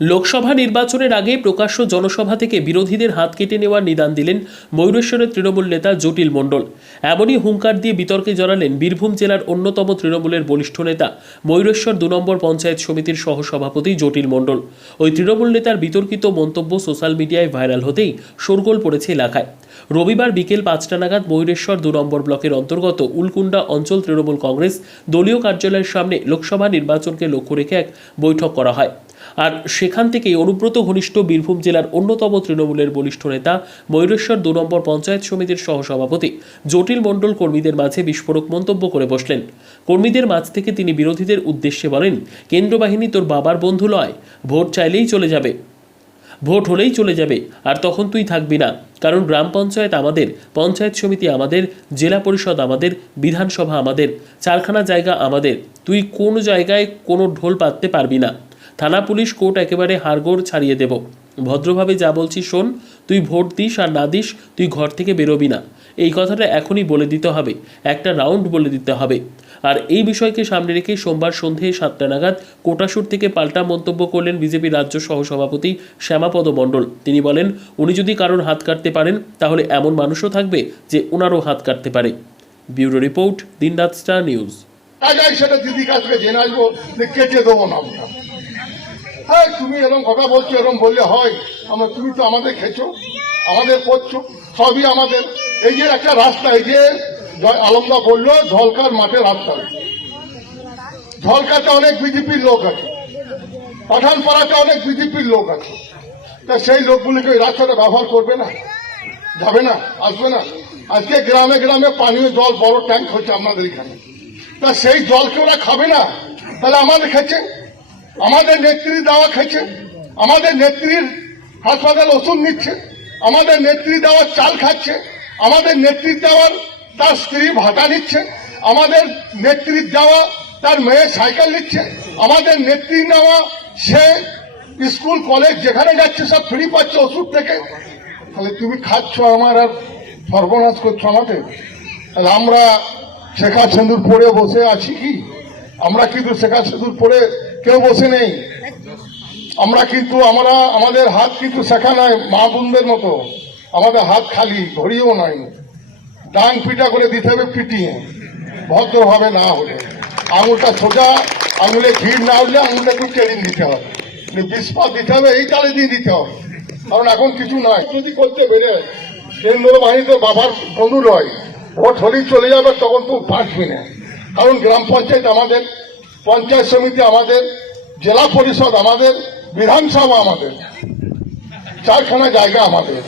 লোকসভা নির্বাচনের আগে প্রকাশ্য জনসভা থেকে বিরোধীদের হাত কেটে নেওয়ার নিদান দিলেন ময়ূরেশ্বরের তৃণমূল নেতা জটিল মণ্ডল। এমনই হুঙ্কার দিয়ে বিতর্কে জড়ালেন বীরভূম জেলার অন্যতম তৃণমূলের বলিষ্ঠ নেতা, ময়ূরেশ্বর দু নম্বর পঞ্চায়েত সমিতির সহসভাপতি জটিল মণ্ডল। ওই তৃণমূল নেতার বিতর্কিত মন্তব্য সোশ্যাল মিডিয়ায় ভাইরাল হতেই শোরগোল পড়েছে এলাকায়। রবিবার বিকেল পাঁচটা নাগাদ ময়ূরেশ্বর দু নম্বর ব্লকের অন্তর্গত উলকুন্ডা অঞ্চল তৃণমূল কংগ্রেস দলীয় কার্যালয়ের সামনে লোকসভা নির্বাচনকে লক্ষ্য রেখে এক বৈঠক করা হয়। আর সেখান থেকেই অনুব্রত ঘনিষ্ঠ বীরভূম জেলার অন্যতম তৃণমূলের বলিষ্ঠ নেতা ময়ূরেশ্বর দু নম্বর পঞ্চায়েত সমিতির সহসভাপতি জটিল মণ্ডল কর্মীদের মাঝে বিস্ফোরক মন্তব্য করে বসলেন। কর্মীদের মাঝ থেকে তিনি বিরোধীদের উদ্দেশ্যে বলেন, কেন্দ্র বাহিনী তোর বাবার বন্ধু লয় ভোট চাইলেই চলে যাবে। ভোট হলেই চলে যাবে, আর তখন তুই থাকবি না। কারণ গ্রাম পঞ্চায়েত আমাদের, পঞ্চায়েত সমিতি আমাদের, জেলা পরিষদ আমাদের, বিধানসভা আমাদের, চারখানা জায়গা আমাদের। তুই কোন জায়গায় কোনো ঢোল পাততে পারবি না। থানা পুলিশ কোর্ট একেবারে হাড়গোড় ছাড়িয়ে দেব। ভদ্রভাবে যা বলছি শোন, তুই ভোট দিস আর না দিস, তুই ঘর থেকে বেরোবি না। এই কথাটা এখনই বলে দিতে হবে, একটা রাউন্ড বলে দিতে হবে। আর এই বিষয়কে সামনে রেখে সোমবার সন্ধে সাতটা নাগাদ কোটাসুর থেকে পাল্টা মন্তব্য করলেন বিজেপি রাজ্য সহসভাপতি শ্যামাপদ মণ্ডল। তিনি বলেন, উনি যদি কারোর হাত কাটতে পারেন, তাহলে এমন মানুষও থাকবে যে ওনারও হাত কাটতে পারে। ব্যুরো রিপোর্ট, দিনরাত স্টার নিউজ। দিদির কাছ জেনে আসব কেটে দেবো না হ্যাঁ তুমি এরকম কথা বলছো এরকম বললে হয়। আমরা তুমি তো আমাদের খেছো আমাদের করছ, সবই আমাদের। এই যে একটা রাস্তা, এই যে আলমদা বলল, ঝলকার মাঠে রাস্তা ঝলকাতে অনেক বিজেপির লোক আছে। পাঠানপাড়াতে অনেক বিজেপির লোক আছে। তা সেই লোকগুলিকে ওই রাস্তাটা ব্যবহার করবে না? যাবে না? আসবে না? আজকে গ্রামে গ্রামে পানীয় জল, বড় ট্যাঙ্ক হচ্ছে আপনাদের এখানে। তা সেই জলকে ওরা খাবে না? তাহলে আমাদের খেছে আমাদের নেত্রী দাওয়া খেছে আমাদের নেত্রীর হাসপাতাল ওষুধ নিচ্ছে, আমাদের নেত্রী দেওয়ার চাল খাচ্ছে, আমাদের নেত্রীর দেওয়ার তার স্ত্রী ভাতা নিচ্ছে, আমাদের নেত্রীর দেওয়া তার মেয়ে সাইকেল নিচ্ছে, আমাদের নেত্রী নেওয়া সে স্কুল, কলেজ যেখানে যাচ্ছে সব ফ্রি পাচ্ছে ওষুধ থেকে। তাহলে তুমি খাচ্ছ আমার আর সর্বনাশ করছ আমাকে? তাহলে আমরা শেখা সিঁদুর পরে বসে আছি কি? আমরা কিন্তু শেখা সিঁদুর পরে কেউ বসে নেই। আমরা কিন্তু, আমরা, আমাদের হাত কিন্তু শেখা নয় মা বোনদের মতো। আমাদের হাত খালি, ঘড়িও নাই। ডান পিটা করে দিতে হবে পিটিয়ে। ভদ্রভাবে না হলে। আঙুলটা সোজা, আঙুলে ভিড় না হলে আঙুলটা একটু কেড়িয়ে দিতে হবে। বিস্পাত দিতে হবে, এই তালে দিয়ে দিতে হবে। কারণ এখন কিছু নাই। যদি করতে বেড়ে কেন্দ্র বাহিনী তো বাবার বন্ধু নয় ভোট হলেই চলে যাবে, তখন তো বাঁচবি না। কারণ গ্রাম পঞ্চায়েত আমাদের পঞ্চায়েত সমিতি আমাদের, জেলা পরিষদ আমাদের, বিধানসভা আমাদের। চারখানা জায়গা আমাদের।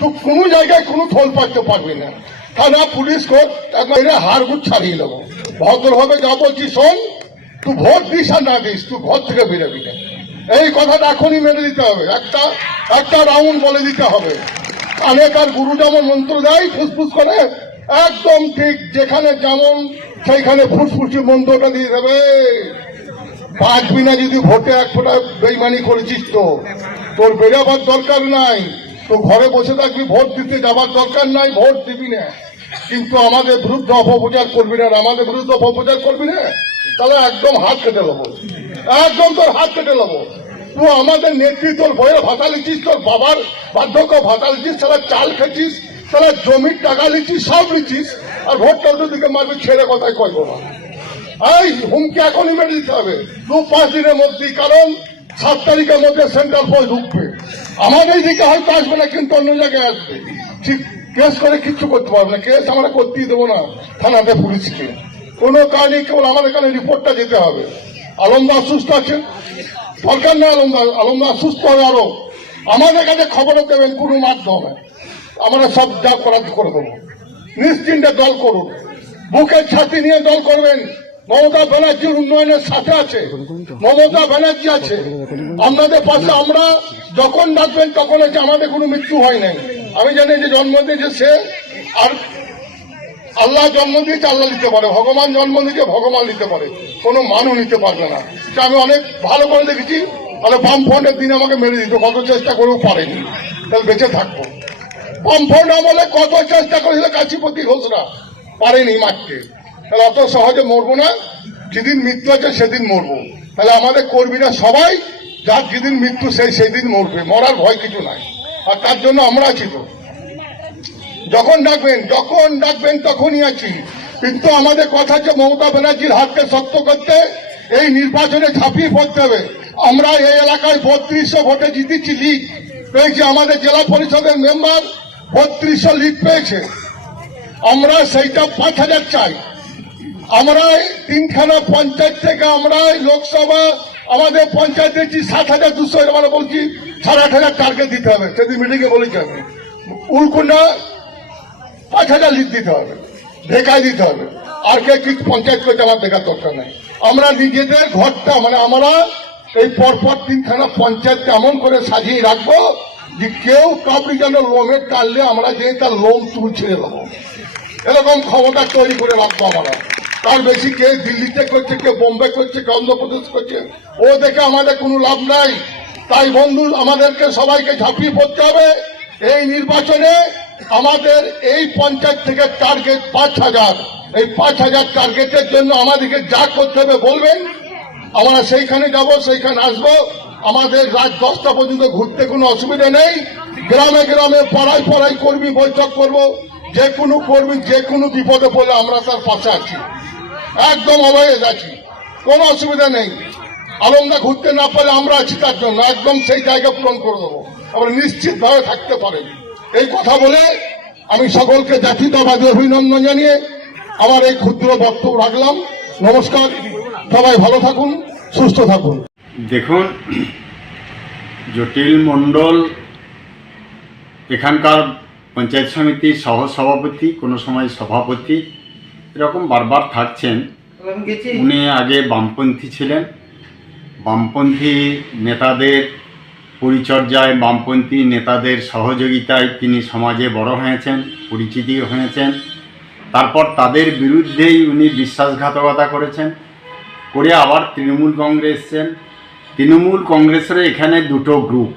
তো কোনো জায়গায় কোনো থল পাইতে পারবি না। থানা পুলিশ কোর্ট একবারে হাড়গুট ছাড়িয়ে নেব। ভদ্রভাবে যা বলছি শোন, তুই ভোট দিস আর না দিস, তুই ঘর থেকে বেরোবি না। এই কথাটা এখনই মেনে দিতে হবে। একটা একটা রাউন্ড বলে দিতে হবে। অনেকার গুরু যেমন মন্ত্র দেয়, ফুসফুস করে একদম ঠিক যেখানে যেমন, সেইখানে ফুসফুসি মন্ত্রটা দিয়ে দেবে। বাঁচবি না যদি ভোটে এক ফোঁটা বেইমানি করেছিস তো। তোর বেরোবার দরকার নাই। তো ঘরে বসে থাকবি, ভোট দিতে যাবার দরকার নাই, ভোট দিবি না। কিন্তু আমাদের বিরুদ্ধে অপপ্রচার করবি না আমাদের বিরুদ্ধে অপপ্রচার করবি না, তাহলে একদম হাত কেটে নেব। একদম তোর হাত কেটে নেব। তুই আমাদের নেত্রী তোর বইয়ের ভাতা লিখিস তোর বাবার বার্ধক্য ভাতা লিখিস তারা চাল খেছিস তারা জমির টাকা লিখিস সব লিখিস আর ভোটটা দিকে মারবি ছেড়ে কথায় কয় বাবা এই হুমকি এখনই মেরে দিতে হবে। দু পাঁচ দিনের মধ্যেই, কারণ সাত তারিখের মধ্যে সেন্ট্রাল ফোর্স ঢুকবে। আমাদের দিকে হয়তো আসবে না, কিন্তু অন্য জায়গায় আসবে। ঠিক, কেস করে কিচ্ছু করতে পারবে না। কেস আমরা করতেই দেবো না থানাতে পুলিশকে। কোনো কারণে কেবল আমাদের এখানে রিপোর্টটা যেতে হবে। আলমদার সুস্থ আছে? দরকার নেই আলমদার আলমদার সুস্থ হবে আরও। আমাদের কাছে খবরও দেবেন, কোনো মাধ্যমে। আমরা সব যা করার করে দেবো। নিশ্চিন্তে দল করুন। বুকের ছাতি নিয়ে দল করবেন। মমতা ব্যানার্জির উন্নয়নের সাথে আছে। মমতা ব্যানার্জি আছে। আপনাদের পাশে আমরা যখন ডাকবেন তখন হচ্ছে আমাদের কোনো মৃত্যু হয় নাই। আমি জানি যে জন্ম দিয়েছে সে, আর আল্লাহ জন্ম দিয়েছে, আল্লাহ নিতে পারে। ভগবান জন্ম দিয়েছে, ভগবান নিতে পারে। কোনো মানুষ নিতে পারবে না। এটা আমি অনেক ভালো করে দেখেছি। তাহলে বাম ফ্রন্টের দিন আমাকে মেরে দিত কত চেষ্টা করেও পারেনি। তাহলে বেঁচে থাকব। বাম ফ্রন্ট আমলে কত চেষ্টা করেছিল কাশীপতি ঘোষরা পারেনি মারতে তাহলে অত সহজে মরবো না, যেদিন মৃত্যু আছে সেদিন মরবো। তাহলে আমাদের কর্মীরা সবাই, যার যেদিন মৃত্যু সেই সেই দিন মরবে। মরার ভয় কিছু নাই। আর তার জন্য আমরা আছি তো। যখন ডাকবেন যখন ডাকবেন তখনই আছি। কিন্তু আমাদের কথা হচ্ছে মমতা ব্যানার্জির হাতকে শক্ত করতে, এই নির্বাচনে ঝাঁপিয়ে পড়তে হবে। আমরা এই এলাকায় বত্রিশশো ভোটে জিতেছি লিগ। পেয়েছি আমাদের জেলা পরিষদের মেম্বার বত্রিশশো লিগ পেয়েছে। আমরা সেইটা পাঁচ হাজার চাই। আমরা তিনখানা পঞ্চায়েত থেকে আমরা লোকসভা আমাদের পঞ্চায়েত দিচ্ছি সাত হাজার দুশো আমরা বলছি সাড়ে আট হাজার টার্গেট দিতে হবে। সেদিন মিটিংয়ে বলেছি আমি। উলকুন্ডা পাঁচ হাজার লিড দিতে হবে। ঢেকায় দিতে হবে। আর কে কি পঞ্চায়েত করতে আমার দেখার দরকার নেই। আমরা নিজেদের ঘরটা মানে আমরা এই পরপর তিনখানা পঞ্চায়েত এমন করে সাজিয়ে রাখব যে কেউ যেন লোমের টানলে আমরা যে তার লোম চুল দেবো। এরকম ক্ষমতা তৈরি করে রাখব আমরা। তার বেশি কে দিল্লিতে করছে, কে বোম্বে করছে, কে অন্ধ্রপ্রদেশ করছে, ও দেখে আমাদের কোনো লাভ নাই। তাই বন্ধু, আমাদেরকে সবাইকে ঝাঁপিয়ে পড়তে হবে। এই নির্বাচনে আমাদের এই পঞ্চায়েত থেকে টার্গেট পাঁচ হাজার। এই পাঁচ হাজার টার্গেটের জন্য আমাদেরকে যা করতে হবে বলবেন। আমরা সেইখানে যাব, সেইখানে আসব। আমাদের রাত দশটা পর্যন্ত ঘুরতে কোনো অসুবিধা নেই। গ্রামে গ্রামে পাড়ায় পাড়ায় কর্মী বৈঠক করব। যে কোনো কর্মী, যে কোনো বিপদে পড়লে আমরা তার পাশে আছি। একদম অবয়েজ আছি। কোনো অসুবিধা নেই। আলমদা ঘুরতে না পারলে আমরা আছি তার জন্য। একদম সেই জায়গা পূরণ করে দেবো। আমরা নিশ্চিতভাবে থাকতে পারেন এই কথা বলে আমি সকলকে জাতীয়তাবাদী অভিনন্দন জানিয়ে আমার এই ক্ষুদ্র বক্তব্য রাখলাম। নমস্কার। সবাই ভালো থাকুন, সুস্থ থাকুন। দেখুন জটিল মণ্ডল এখানকার পঞ্চায়েত সমিতির সহ সভাপতি কোনো সময় সভাপতি এরকম বারবার থাকছেন। উনি আগে বামপন্থী ছিলেন। বামপন্থী নেতাদের পরিচর্যায় বামপন্থী নেতাদের সহযোগিতায় তিনি সমাজে বড় হয়েছেন পরিচিতি হয়েছেন। তারপর তাদের বিরুদ্ধেই উনি বিশ্বাসঘাতকতা করেছেন। করে আবার তৃণমূল কংগ্রেস এসছেন। তৃণমূল কংগ্রেসের এখানে দুটো গ্রুপ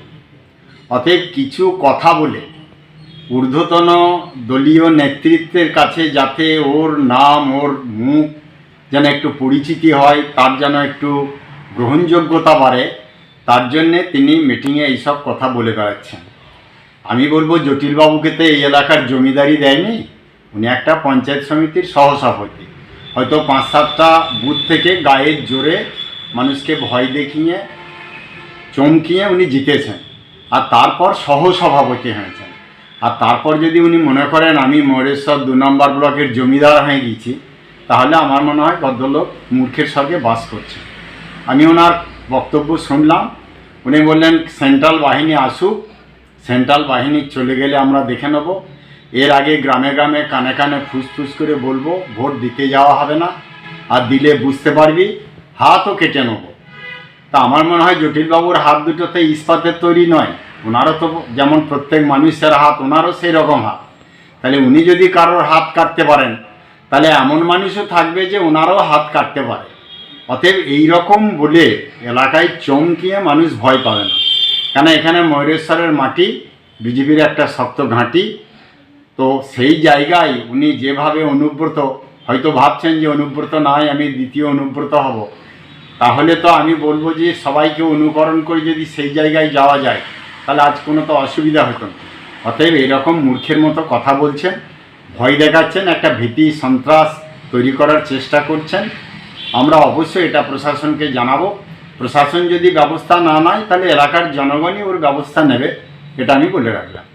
অতএব কিছু কথা বলে। ঊর্ধ্বতন দলীয় নেতৃত্বের কাছে যাতে ওর নাম, ওর মুখ যেন একটু পরিচিতি হয়, তার যেন একটু গ্রহণযোগ্যতা বাড়ে, তার জন্যে তিনি মিটিংয়ে এইসব কথা বলে বেড়াচ্ছেন। আমি বলব, জটিলবাবুকে তো এই এলাকার জমিদারি দেয়নি। উনি একটা পঞ্চায়েত সমিতির সহসভাপতি। হয়তো পাঁচ সাতটা বুথ থেকে গায়ের জোরে মানুষকে ভয় দেখিয়ে, চমকিয়ে উনি জিতেছেন। আর তারপর সহসভাপতি হয়েছেন। আর তারপর যদি উনি মনে করেন আমি ময়ূরেশ্বর দু নম্বর ব্লকের জমিদার হয়ে গেছি, তাহলে আমার মনে হয় ভদ্রলোক মূর্খের সঙ্গে বাস করছে আমি ওনার বক্তব্য শুনলাম। উনি বললেন, সেন্ট্রাল বাহিনী আসুক, সেন্ট্রাল বাহিনী চলে গেলে আমরা দেখে নেব। এর আগে গ্রামে গ্রামে কানে কানে ফুসফুস করে বলব, ভোট দিতে যাওয়া হবে না। আর দিলে বুঝতে পারবি হাতও কেটে নেব। তা আমার মনে হয় জটিলবাবুর হাত দুটোতে ইস্পাতের তৈরি নয়, ওনারও তো যেমন প্রত্যেক মানুষের হাত, ওনারও সেই রকম হাত। তাহলে উনি যদি কারোর হাত কাটতে পারেন, তাহলে এমন মানুষও থাকবে যে ওনারও হাত কাটতে পারে। অতএব এই রকম বলে এলাকায় চমকিয়ে মানুষ ভয় পাবে না। কেন এখানে ময়ূরেশ্বরের মাটি, বিজেপির একটা শক্ত ঘাঁটি, তো সেই জায়গায় উনি যেভাবে অনুব্রত হয়তো ভাবছেন যে অনুব্রত নয় আমি দ্বিতীয় অনুব্রত হব। তাহলে তো আমি বলব যে সবাইকে অনুকরণ করে যদি সেই জায়গায় যাওয়া যায়, তাহলে আজ কোনো তো অসুবিধা হতো না। অতএব এরকম মূর্খের মতো কথা বলছেন, ভয় দেখাচ্ছেন, একটা ভীতি, সন্ত্রাস তৈরি করার চেষ্টা করছেন। আমরা অবশ্যই এটা প্রশাসনকে জানাব। প্রশাসন যদি ব্যবস্থা না নেয়, তাহলে এলাকার জনগণই ওর ব্যবস্থা নেবে, এটা আমি বলে রাখলাম।